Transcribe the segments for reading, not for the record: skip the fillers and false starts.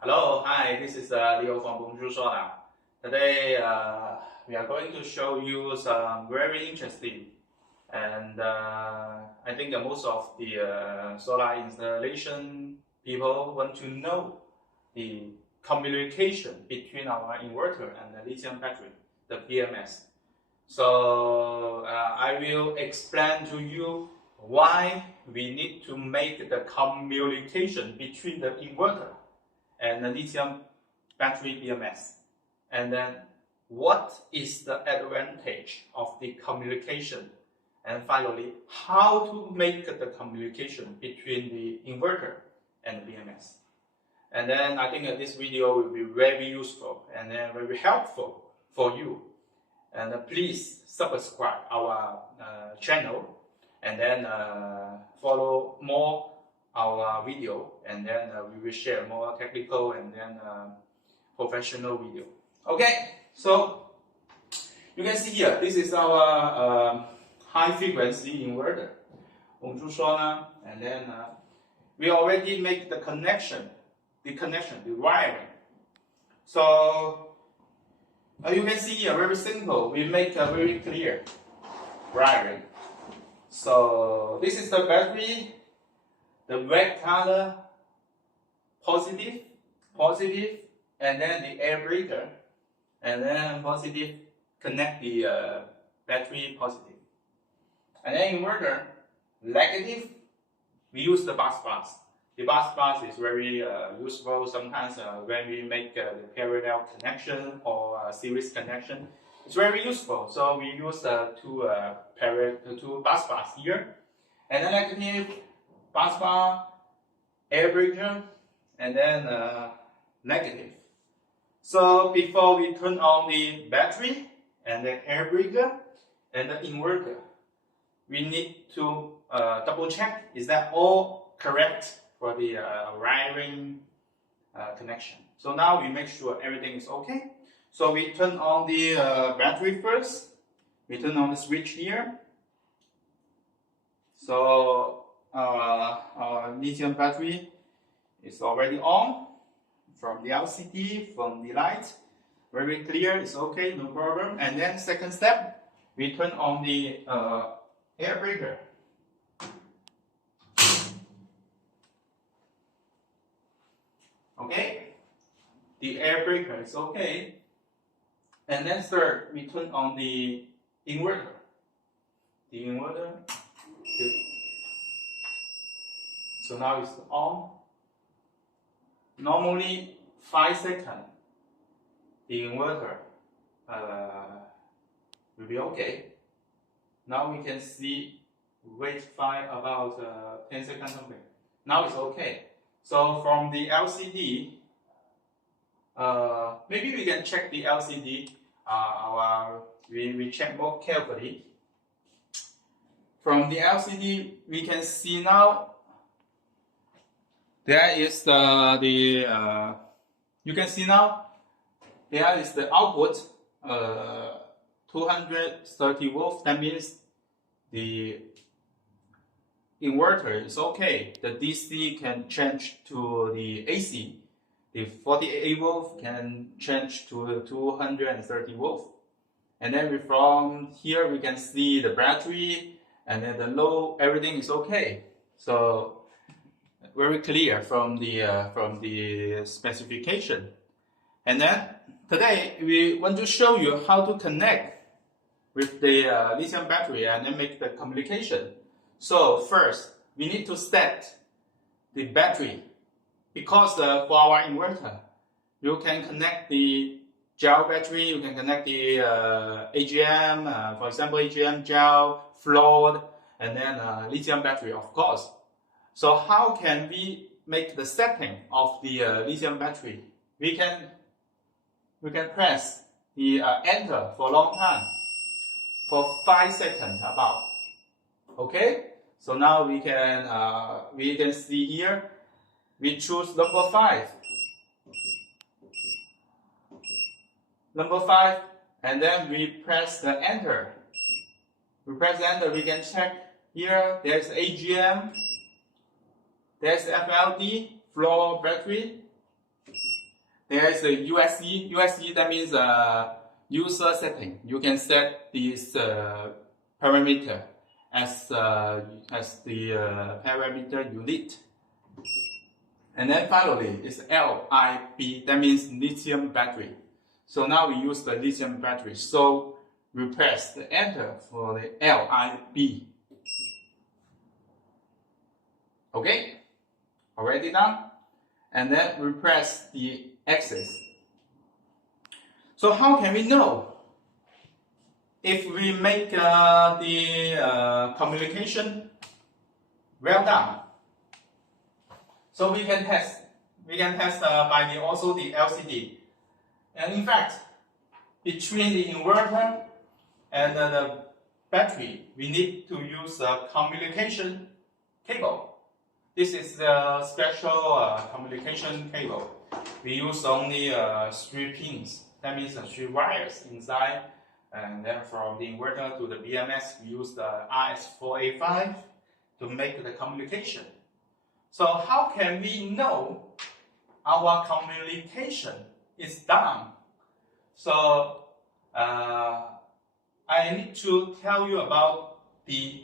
Hello, hi, this is Leo from BONJOUR SOLAR. Today we are going to show you some very interesting and I think most of the solar installation people want to know the communication between our inverter and the lithium battery, the BMS. So I will explain to you why we need to make the communication between the inverter and the lithium battery BMS. And then what is the advantage of the communication? And finally, how to make the communication between the inverter and the BMS. And then I think that this video will be very useful and then very helpful for you. And please subscribe our channel and then follow more our video, and then we will share more technical and then professional video. Okay, so you can see here, this is our high frequency inverter, BONJOUR SOLAR, and then we already make the connection, the wiring. So you can see here, very simple, we make a very clear wiring. So this is the battery. The red color, positive, and then the air breaker, and then positive, connect the battery positive. And then inverter, negative, we use the bus bars. The bus bars is very useful sometimes when we make the parallel connection or series connection. It's very useful, so we use two bus bars here. And then negative, bus bar, air breaker, and then negative. So before we turn on the battery and the air breaker and the inverter, we need to double check is that all correct for the wiring connection. So now we make sure everything is okay. So we turn on the battery first. We turn on the switch here. So our lithium battery is already on from the LCD, from the light, very clear, it's okay, no problem. And then second step, we turn on the air breaker. Okay, the air breaker is okay. And then third, we turn on the inverter. The inverter. So now it's on. Normally 5 seconds, the inverter will be okay. Now we can see, wait about 10 seconds something. Now it's okay. So from the LCD, maybe we can check the LCD. We check more carefully. From the LCD, we can see now. There is you can see now, there is the output, 230 volts. That means the inverter is okay. The DC can change to the AC. The 48 volts can change to 230 volts. And then from here we can see the battery and then the load, everything is okay. So very clear from the specification. And then today we want to show you how to connect with the lithium battery and then make the communication. So first we need to set the battery, because for our inverter you can connect the gel battery, you can connect the AGM, for example AGM gel, float, and then lithium battery, of course. So how can we make the setting of the lithium battery? We can press the enter for a long time, for 5 seconds about. Okay. So now we can see here. We choose number 5. Number 5, and then we press the enter. We press enter. We can check here. There's AGM. There's FLD, floor battery. there is a USE. USE, that means user setting. You can set this parameter as the parameter you need. And then finally, it's LIB, that means lithium battery. So now we use the lithium battery. So we press the enter for the LIB. Okay, already done. And then we press the axis. So how can we know if we make the communication well done? So we can test. We can test by also the LCD. And in fact, between the inverter and the battery, we need to use a communication cable. This is the special communication cable. We use only 3 pins. That means 3 wires inside. And then from the inverter to the BMS, we use the RS485 to make the communication. So how can we know our communication is done? So I need to tell you about the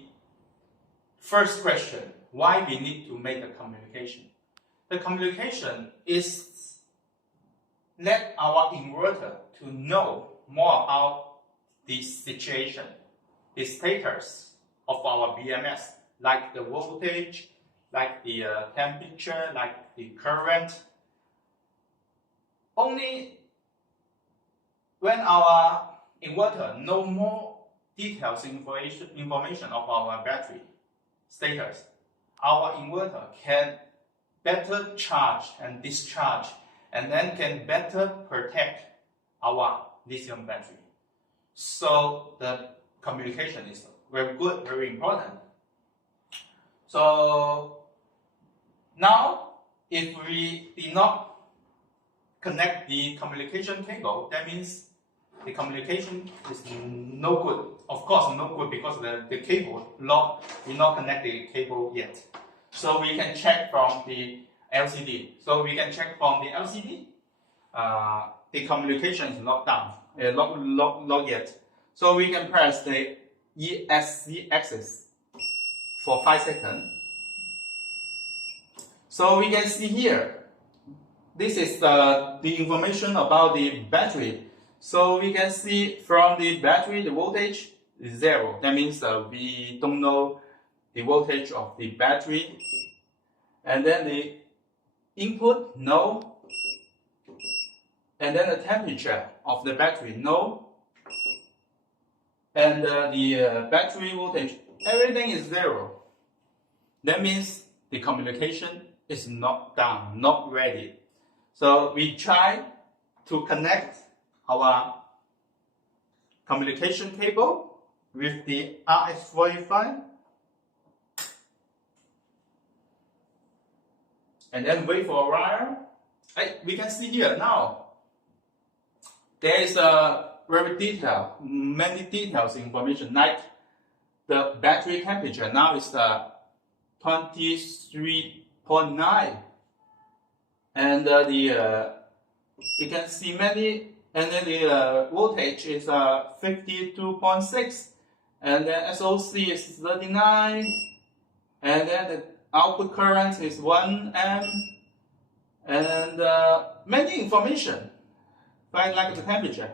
first question, why we need to make a communication. The communication is let our inverter to know more about the situation, the status of our BMS, like the voltage, like the temperature, like the current. Only when our inverter know more details information of our battery status, our inverter can better charge and discharge, and then can better protect our lithium battery. So the communication is very good, very important. So now, if we did not connect the communication cable, that means the communication is no good. Of course, no good because the cable, we not connect the cable yet. So we can check from the LCD. So we can check from the LCD. The communication is not done, not yet. So we can press the ESC axis for 5 seconds. So we can see here, this is the information about the battery. So we can see from the battery, the voltage is 0. That means we don't know the voltage of the battery. And then the input, no. And then the temperature of the battery, no. And the battery voltage, everything is 0. That means the communication is not done, not ready. So we try to connect our communication cable with the RS485 and then wait for a while. We can see here now there is a very detailed, many details information, like the battery temperature now is 23.9, and you can see many, and then the voltage is 52.6, and then SOC is 39, and then the output current is 1 amp, and many information, like the temperature.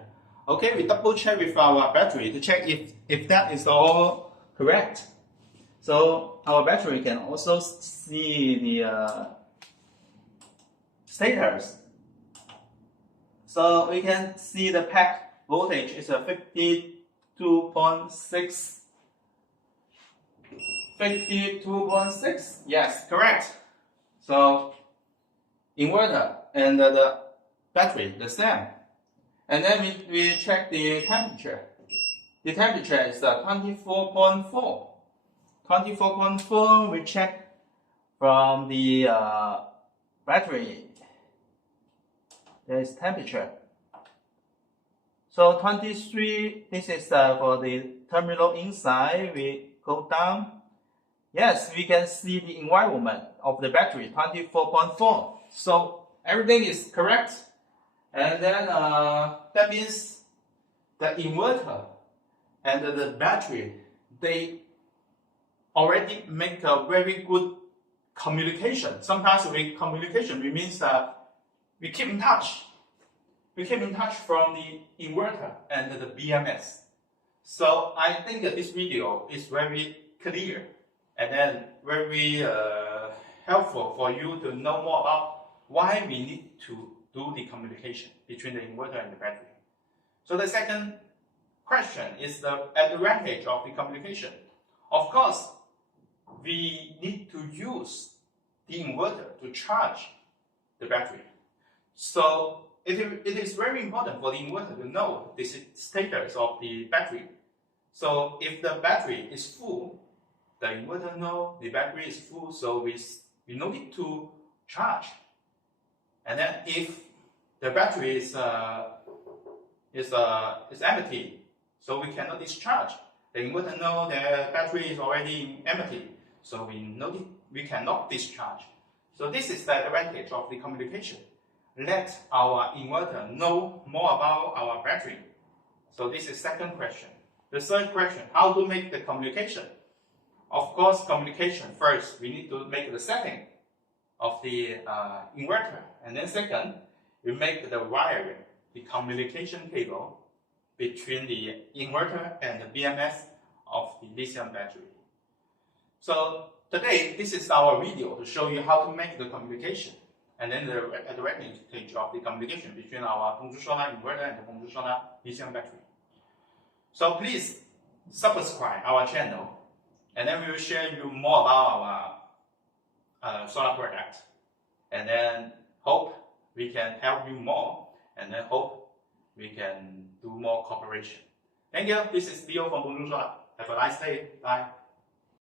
Okay, we double check with our battery to check if that is all correct. So our battery can also see the status. So we can see the pack voltage is 52.6. 52.6, yes, correct. So inverter and the battery, the same. And then we check the temperature. The temperature is 24.4. 24.4, we check from the battery. There is temperature. So 23, this is for the terminal inside. We go down. Yes, we can see the environment of the battery, 24.4. So everything is correct. And then that means the inverter and the battery, they already make a very good communication. Sometimes communication means that we keep in touch. We keep in touch from the inverter and the BMS. So I think that this video is very clear and then very helpful for you to know more about why we need to do the communication between the inverter and the battery. So the second question is the advantage of the communication. Of course, we need to use the inverter to charge the battery. So it is very important for the inverter to know the status of the battery. So if the battery is full, the inverter knows the battery is full, so we no need to charge. And then if the battery is empty, so we cannot discharge. The inverter knows the battery is already empty, so we cannot discharge. So this is the advantage of the communication. Let our inverter know more about our battery. So this is second question. The third question, how to make the communication? Of course, communication first, we need to make the setting of the inverter. And then second, we make the wiring, the communication cable between the inverter and the BMS of the lithium battery. So today, this is our video to show you how to make the communication and then the advantage of the communication between our BONJOUR Solar inverter and the BONJOUR Solar lithium battery. So please subscribe our channel, and then we will share you more about our solar product, and then hope we can help you more, and then hope we can do more cooperation. Thank you. This is Leo from BONJOUR Solar. Have a nice day. Bye.